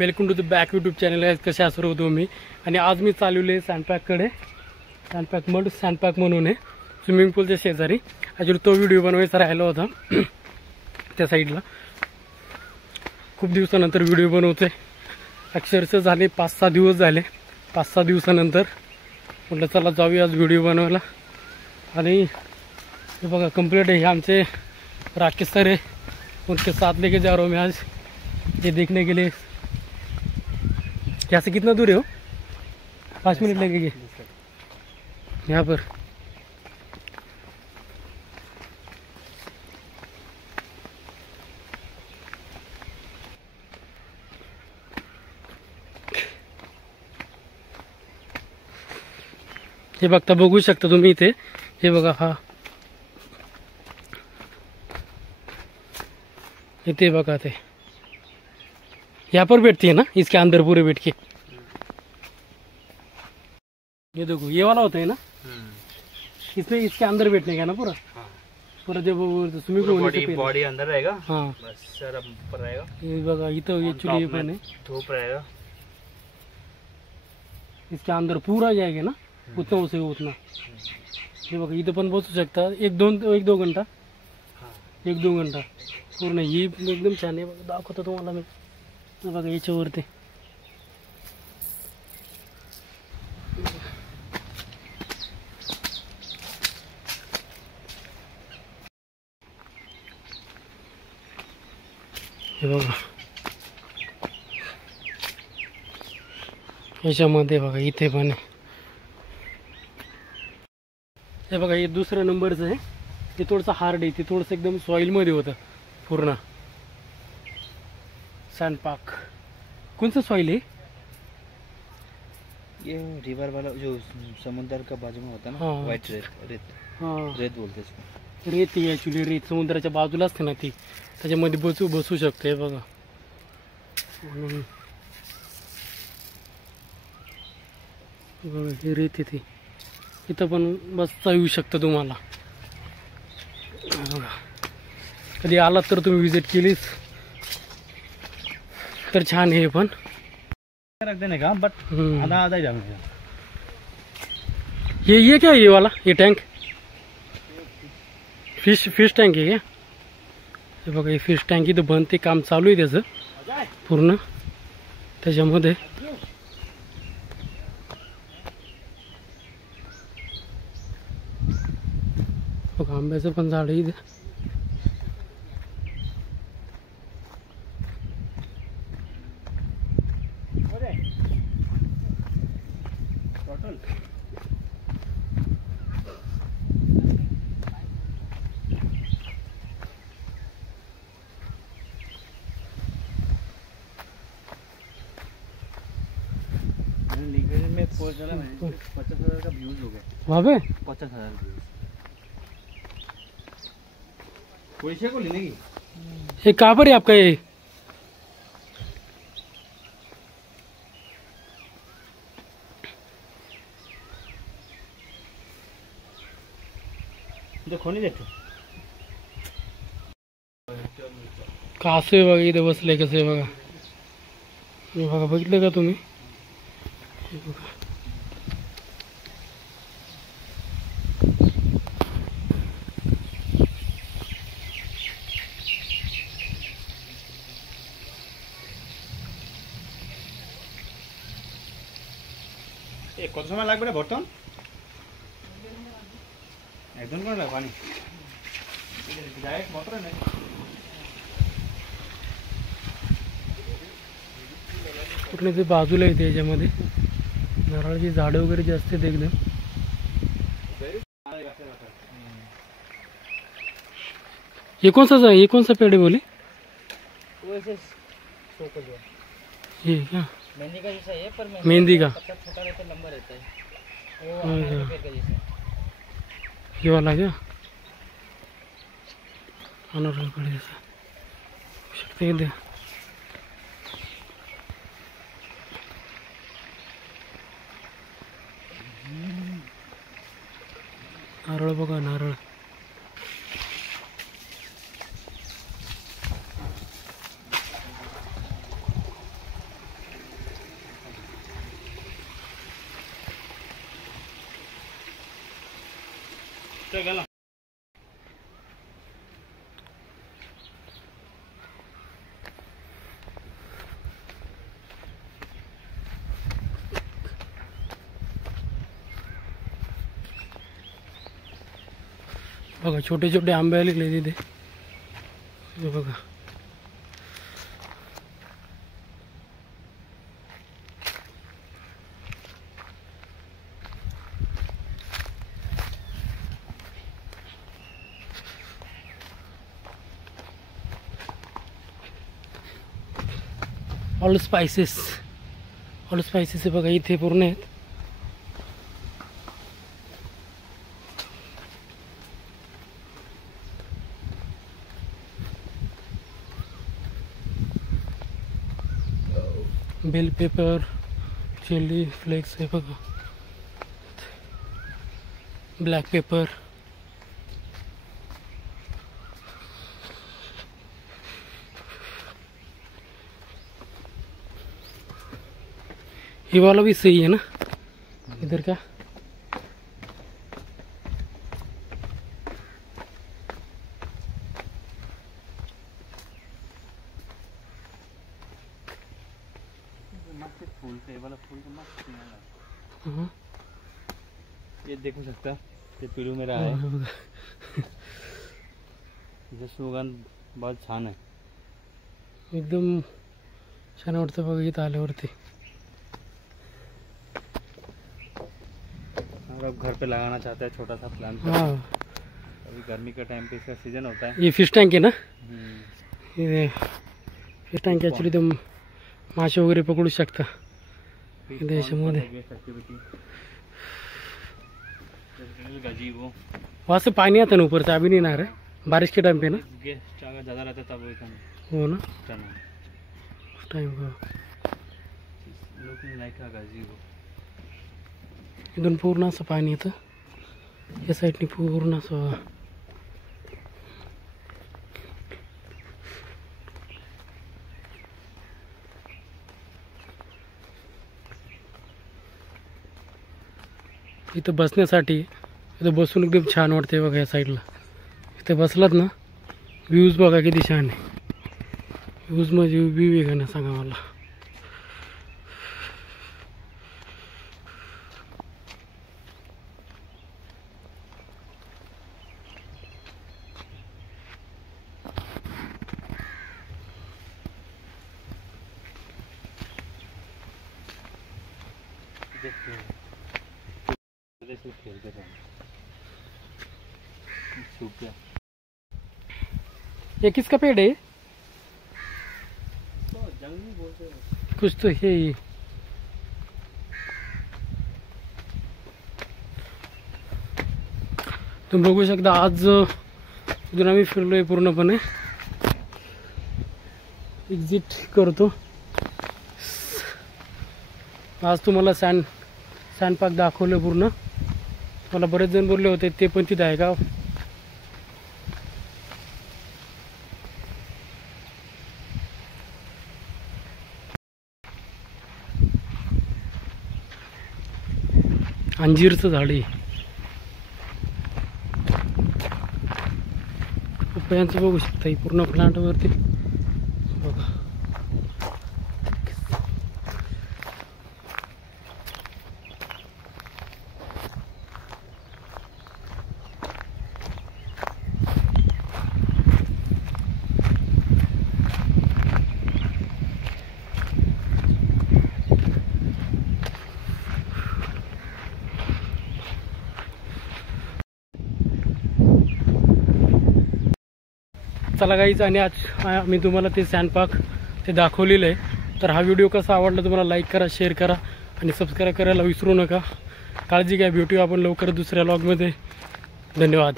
Welcome to the back YouTube channel आहे. कशा सर्व तुम्ही. आणि आज मी चालवले सँडपॅककडे. सँडपॅक म्हणून आहे स्विमिंग पूलच्या शेजारी. ॲक्च्युली तो व्हिडिओ बनवायचा राहिला होता त्या साईडला. खूप दिवसानंतर व्हिडिओ बनवतोय. अक्षरशः झाले 5-6 दिवस झाले. 5-6 दिवसानंतर म्हटलं चला जाऊया आज व्हिडिओ बनवायला. आणि हे बघा कंप्लीट है आमचे राकेश सर है, उनके साथ लेके जा रहा हूँ मैं आज ये देखने के लिए. यहाँ से कितना दूर है हो? 5 मिनट लगेंगे यहाँ पर. हे बघता बघू शकता तुम्ही इथे. हे बघा हा इतने बघा थे यहाँ पर बैठती है ना, इसके अंदर पूरे बैठ के. ये देखो ये वाला होता है ना, इसमें इसके अंदर बैठने का ना पूरा. पूरा जब स्विमिंग पूल होने से पहले बॉडी अंदर रहेगा. हाँ बस सर अब ऊपर रहेगा. ये बघा इथं ये चुली पण है, धूप रहेगा. इसके अंदर पूरा जाएगा ना उतना उसे उतना. हे बघा इथं पण बसू शकता 1-2 घंटा. 1-2 घंटा पूर्ण. ही एकदम छान आहे बघा. दाखवतो तुम्हाला मी. बघा याच्यावरती हे बघा. याच्यामध्ये बघा इथे पण आहे. हे बघा हे दुसऱ्या नंबरचं आहे. ते थोडंसं हार्ड आहे. ते थोडंसं एकदम सॉईलमध्ये होतं पूर्ण. सैंडपैक कौन सा सॉइल है? ये रिवर वाला जो समुद्र का बाजू में होता है ना. हाँ. व्हाइट रेत. हाँ रेत बोलते इसको. रेत आहे ॲक्च्युली. रेत समुद्राच्या बाजूला असते ना ती, त्याच्यामध्ये बसू शकते. हे बघा म्हणून बघा हे रेत येते. इथं पण बसता येऊ शकतं तुम्हाला. बघा कधी आलात तर तुम्ही विजिट केलीस तर छान है. पण रख देने का बट आधा ही डालने का. ये क्या है ये वाला ये टैंक? फिश टँक आहे क्या? हे बघा हे फिश टँक इथं बनते. काम चालू आहे त्याचं पूर्ण. त्याच्यामध्ये बघा आंब्याचं पण झाड आहे इथे. में 50,000 का व्यूज हो गया वहाँ पे. 50,000 पैसे को लेने की. ये कहाँ पर है आपका ये? देखो नहीं देखो कासे बघा इथे बसले कसे बघा. हे बघा बघितलं का तुम्ही? हे बघा. कत समय লাগবে বর্তন? একদম করে লাগ পানি डायरेक्ट मोटर है. कुठले ते बाजूला येते. याच्यामध्ये नारळाची झाडं वगैरे जास्त आहेत एकदम. ये कौन सा पेड़ है बोले? ये क्या मेहंदी का जैसा है पर मेहंदी का छोटा रहता लंबा रहता है. वो पेड़ का जैसा. ये वाला क्या अनार पेड़ जैसा शकते इथे. नारळ बघा नारळ. बघा छोटे छोटे आंबे आलेले तिथे, हे बघा. ऑल स्पाइसेस हे बघा इथे पूर्ण आहेत. बेल पेपर, चिली फ्लेक्स हे बघा, ब्लॅक पेपर, ये वाला भी सही है ना इधर का. फूल से वाला फूल तो मस्त है. हाँ. ये देखू शकता ते पिलू में रहा है. इसे सुगंध बहुत छान है, एकदम छान वाटतं बघा इथं आल्यावरती. हम लोग घर पे लगाना चाहते हैं छोटा सा प्लांट. हाँ, अभी गर्मी का टाइम पे इसका सीजन होता है. ये फिश टँक आहे ना. ये फिश टँक ॲक्च्युली तुम मासे वगैरे पकडू शकता देशामध्ये. गजीबो वहाँ से पानी आता ना ऊपर से, अभी नहीं ना रहा है, बारिश के टाइम पे ना. गेस्ट अगर ज़्यादा रहता तब वो हो ना करना टाइम का. लुकिंग लाइक अ गजीबो. इथून पूर्ण असं पाणी येतं, या साईडनी पूर्ण असं. इथं बसण्यासाठी, इथं बसून एकदम छान वाटते बघा. या साईडला इथं बसलात ना, व्ह्यूज बघा किती छान आहे. व्ह्यूज म्हणजे व्ह्यू आहे का ना सांगा मला. ये किसका पेड़ है? जंगली बोलते हैं कुछ तो है ये. तुम्ही बघू शकता आज इथून आम्ही फिरलोय पूर्णपणे. एक्झिट करतो. आज तुम्हाला सँड पार्क दाखवलं पूर्ण. मला बरेच जण बोलले होते ते पण तिथं आहे का. अंजीरचं झाड आहे. पपयांचं बघू शकता ही पूर्ण प्लांटवरती बघा. चला गाईज, आणि आज मी तुम्हाला ते सँड पार्क ते दाखवलेलं आहे. तर हा व्हिडिओ कसा आवडला तुम्हाला लाईक करा, शेअर करा आणि सबस्क्राईब करायला विसरू नका. काळजी घ्या, भेटूया आपण लवकर दुसऱ्या व्लॉगमध्ये. धन्यवाद.